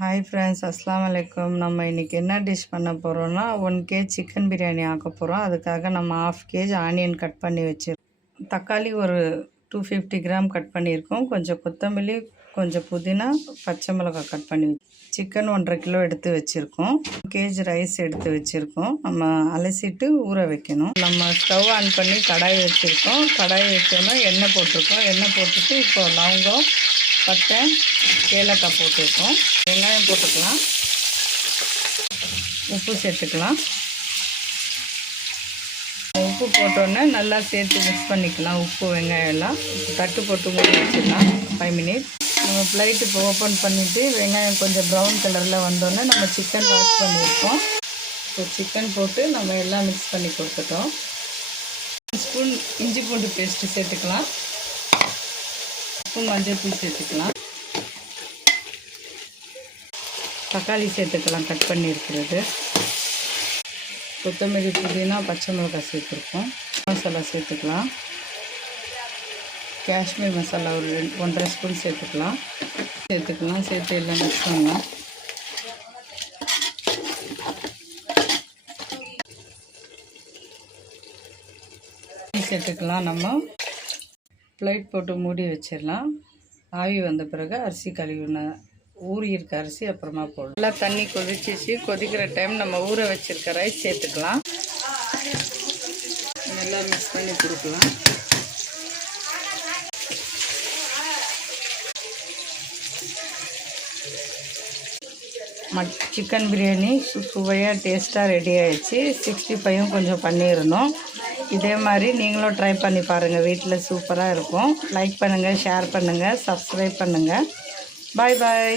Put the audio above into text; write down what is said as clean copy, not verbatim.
Hi friends, அஸ்ஸலாமு அலைக்கும். நம்ம இன்றைக்கி என்ன டிஷ் பண்ண போகிறோன்னா 1 kg சிக்கன் பிரியாணி ஆக்க போகிறோம். அதுக்காக நம்ம 1/2 kg ஆனியன் கட் பண்ணி வச்சுருக்கோம். தக்காளி ஒரு 250 கிராம் கட் பண்ணியிருக்கோம். கொஞ்சம் கொத்தமல்லி, கொஞ்சம் புதினா, பச்சை மிளகாய் கட் பண்ணி சிக்கன் 1.5 கிலோ எடுத்து வச்சுருக்கோம். 1 kg ரைஸ் எடுத்து வச்சுருக்கோம். நம்ம அலசிட்டு ஊற வைக்கணும். நம்ம ஸ்டவ் ஆன் பண்ணி கடாய் வச்சுருக்கோம். கடாய் வச்சோன்னா எண்ணெய் போட்டிருக்கோம். எண்ணெய் போட்டுட்டு இப்போ லவங்கம், பட்டை, ஏலக்காய் போட்டிருக்கோம். வெங்காயம் போட்டுக்கலாம். உப்பு சேர்த்துக்கலாம். உப்பு போட்டோன்னே நல்லா சேர்த்து மிக்ஸ் பண்ணிக்கலாம். உப்பு வெங்காயம் எல்லாம் தட்டு போட்டு மூடி வச்சிடலாம் 5 மினிட்ஸ். நம்ம பிளேட் இப்போ ஓப்பன் பண்ணிவிட்டு வெங்காயம் கொஞ்சம் ப்ரௌன் கலரில் வந்தோடனே நம்ம சிக்கன் வாஷ் பண்ணியிருக்கோம். இப்போ சிக்கன் போட்டு நம்ம எல்லாம் மிக்ஸ் பண்ணி கொடுத்துட்டோம். 1 ஸ்பூன் இஞ்சி பூண்டு பேஸ்ட்டு சேர்த்துக்கலாம். 1 ஸ்பூன் மஞ்சள் தூள் சேர்த்துக்கலாம். தக்காளி சேர்த்துக்கலாம் கட் பண்ணி இருக்கிறது. கொத்தமல்லி, புதினா, பச்சை மிளகாய் சேர்த்துருக்கோம். மசாலா சேர்த்துக்கலாம். காஷ்மீர் மசாலா ஒரு 1.5 ஸ்பூன் சேர்த்துக்கலாம். சேர்த்து எல்லாம் மிக்ஸ் பண்ணலாம். சேர்த்துக்கலாம். நம்ம பிளேட் போட்டு மூடி வச்சிடலாம். ஆவி வந்த பிறகு அரிசி கழுவின ஊறி இருக்க அரிசி அப்புறமா போடலாம். நல்லா தண்ணி கொதிச்சிச்சு. கொதிக்கிற டைம் நம்ம ஊற வச்சிருக்க ரைஸ் சேர்த்துக்கலாம். நல்லா மிக்ஸ் பண்ணி கொடுக்கலாம். சிக்கன் பிரியாணி சுவையாக டேஸ்ட்டாக ரெடி ஆகிடுச்சு. 65 கொஞ்சம் பண்ணியிருந்தோம். இதே மாதிரி நீங்களும் ட்ரை பண்ணி பாருங்கள். வீட்டில் சூப்பராக இருக்கும். லைக் பண்ணுங்கள், ஷேர் பண்ணுங்கள், சப்ஸ்கிரைப் பண்ணுங்கள். பாய் பாய்.